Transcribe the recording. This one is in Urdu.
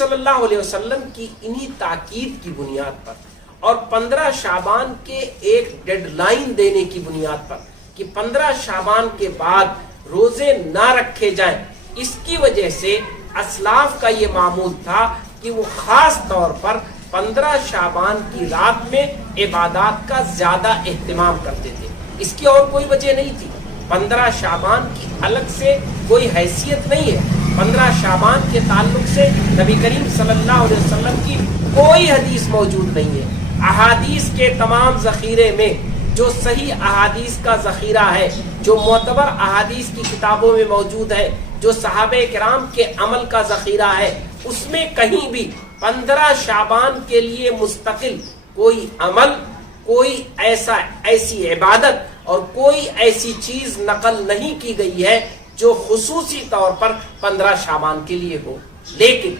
صلی اللہ علیہ وسلم کی انہی تاکید کی بنیاد پر اور 15 شعبان کے ایک ڈیڈ لائن دینے کی بنیاد پر کہ 15 شعبان کے بعد روزے نہ رکھے جائیں، اس کی وجہ سے اسلاف کا یہ معمول تھا کہ وہ خاص طور پر 15 شعبان کی رات میں عبادات کا زیادہ اہتمام کرتے تھے۔ اس کی اور کوئی وجہ نہیں تھی۔ 15 شعبان کی الگ سے کوئی حیثیت نہیں ہے۔ 15 شعبان کے تعلق سے نبی کریم صلی اللہ علیہ وسلم کی کوئی حدیث موجود نہیں ہے۔ احادیث کے تمام ذخیرے میں جو صحیح احادیث کا ذخیرہ ہے، جو معتبر احادیث کی کتابوں میں موجود ہے، جو صحابہ کرام کے عمل کا ذخیرہ ہے، اس میں کہیں بھی 15 شعبان کے لیے مستقل کوئی عمل، کوئی ایسی عبادت اور کوئی ایسی چیز نقل نہیں کی گئی ہے جو خصوصی طور پر 15 شعبان کے لیے ہو۔ لیکن